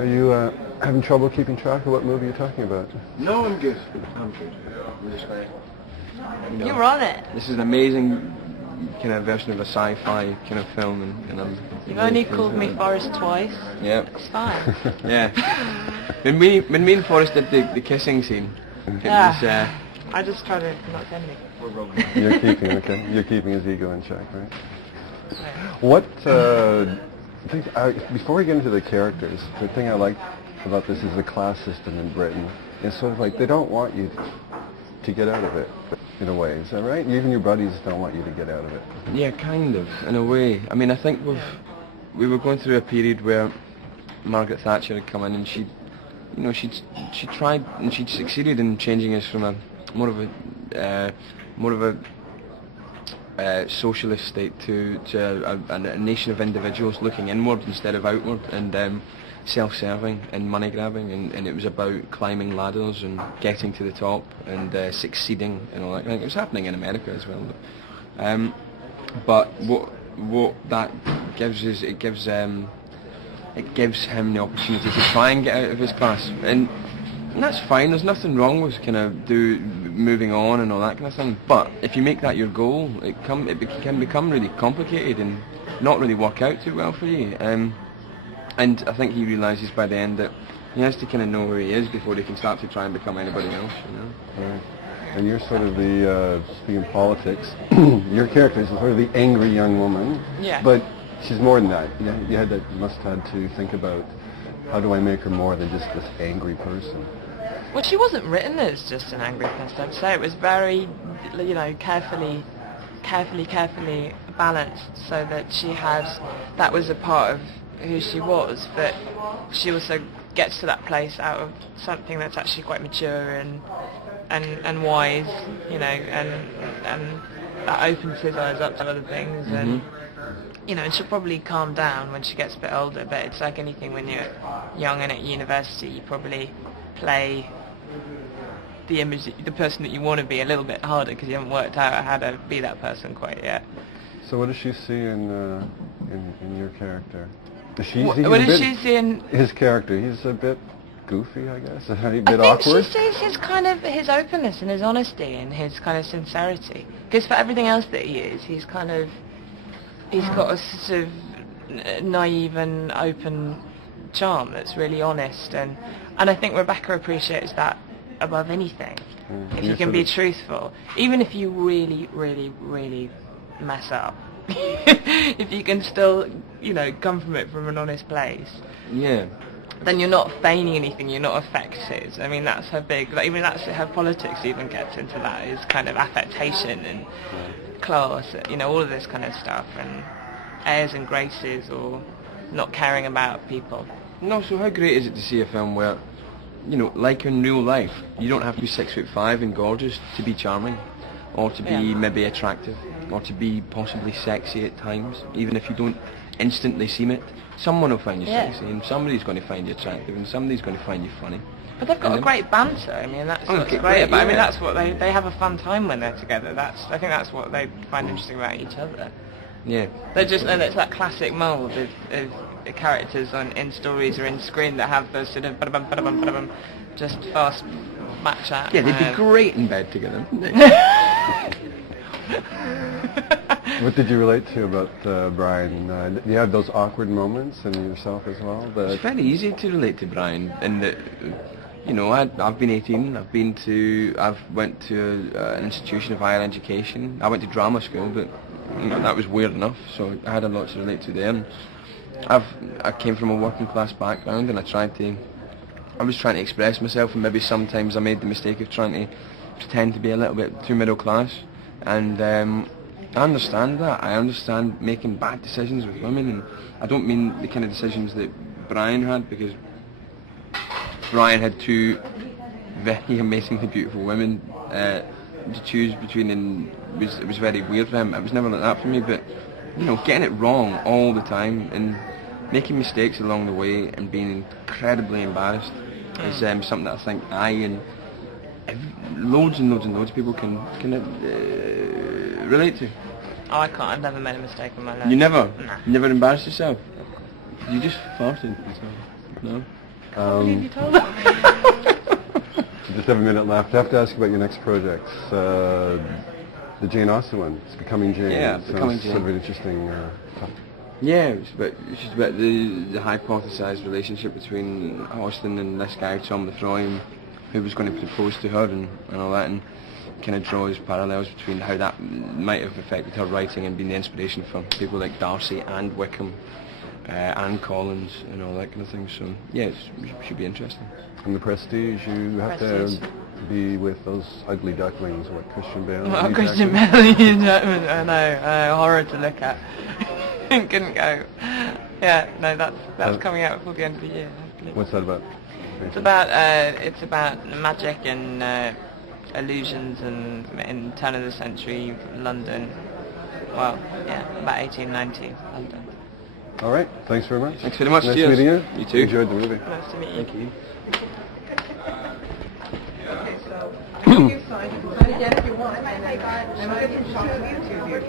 Are you having trouble keeping track of what movie you're talking about? No, I'm good. I'm good. I'm just fine. You're on it. This is an amazing kind of version of a sci-fi kind of film, and I'm... You've only called me Forrest twice. Yeah. It's fine. Yeah. when me and Forrest did the kissing scene, it was... I just tried to not send me. You're keeping his ego in check, right? What, before we get into the characters, the thing I like about this is the class system in Britain. It's sort of like they don't want you to get out of it, in a way. Is that right? Even your buddies don't want you to get out of it. Yeah, kind of, in a way. I mean, I think we were going through a period where Margaret Thatcher had come in, and she tried and she'd succeeded in changing us from more of a socialist state to a nation of individuals looking inward instead of outward, and self-serving and money grabbing, and it was about climbing ladders and getting to the top and succeeding and all that. I think it was happening in America as well. But what that gives is it gives him the opportunity to try and get out of his class, and that's fine. There's nothing wrong with kind of moving on and all that kind of thing. But if you make that your goal, it can become really complicated and not really work out too well for you. And I think he realises by the end that he has to kind of know where he is before he can start to try and become anybody else. Right. And you're sort of the, speaking of politics, your character is sort of the angry young woman. Yeah. But she's more than that. You must have had to think about, how do I make her more than just this angry person? Well, she wasn't written as just an angry person. I'd say it was very, carefully balanced, so that that was a part of who she was, but she also gets to that place out of something that's actually quite mature and wise, and that opens his eyes up to other things, and and she'll probably calm down when she gets a bit older, but it's like anything when you're young and at university, you probably play the person that you want to be a little bit harder because you haven't worked out how to be that person quite yet. So what does she see in your character? What does she see in his character? He's a bit goofy, I guess. A bit awkward. She sees his openness and his honesty and his kind of sincerity. Because for everything else that he is, he's got a sort of naive and open charm that's really honest, and I think Rebecca appreciates that above anything. If you can be truthful, even if you really, really, really mess up. If you can still, come from it from an honest place. Yeah. Then you're not feigning anything. You're not affected. I mean, that's her big. Even that's her politics. Even gets into that is kind of affectation and class. All of this kind of stuff and airs and graces or not caring about people. No. So how great is it to see a film where, like in real life, you don't have to be 6'5" and gorgeous to be charming, or to be maybe attractive, or to be possibly sexy at times, even if you don't instantly seem it. Someone will find you sexy, and somebody's going to find you attractive, and somebody's going to find you funny. But they've got a great banter. I mean, that's what's great about. I mean, that's what they have a fun time when they're together. I think that's what they find interesting about each other. Yeah. It's that classic mould of characters in stories or in screen that have those sort of just fast match at. Yeah, they'd be great in bed together. What did you relate to about Brian? Do you have those awkward moments in yourself as well? It's very easy to relate to Brian, in that, I've been 18. I've went to an institution of higher education. I went to drama school, but that was weird enough. So I had a lot to relate to there. And I came from a working class background, and I was trying to express myself, and maybe sometimes I made the mistake of trying to pretend to be a little bit too middle class, and I understand that. I understand making bad decisions with women, and I don't mean the kind of decisions that Brian had, because Brian had two very amazingly beautiful women to choose between, and it was very weird for him. It was never like that for me, but getting it wrong all the time and making mistakes along the way and being incredibly embarrassed is something that I think I and loads and loads and loads of people can relate to. Oh, I can't. I've never made a mistake in my life. You never? Nah. You never embarrassed yourself? You just farted. No? You told them. We just have a minute left. I have to ask you about your next projects. The Jane Austen one. It's Becoming Jane. Yeah, so Becoming it's Jane. sort of an interesting topic. Yeah, it's just about the hypothesised relationship between Austen and this guy, Tom Lefroy, who was going to propose to her and all that, and kind of draws parallels between how that might have affected her writing and been the inspiration for people like Darcy and Wickham, and Collins and all that kind of thing. So yeah, it should be interesting. And the Prestige, you have Prestige. to be with those ugly ducklings, what, Christian Bale? Well, Hugh Christian Jackman? Bale, Hugh Jackman, I know, horror to look at. Couldn't go. Yeah, no, that's coming out before the end of the year. Hopefully. What's that about? It's about magic and illusions and in turn of the century London. Well, yeah, about 1890 London. All right, thanks very much. Thanks very much. Nice Cheers. meeting you. You too. Enjoyed the movie. Nice to meet you. Thank you. You sign again if you want, and then we can talk to you two of your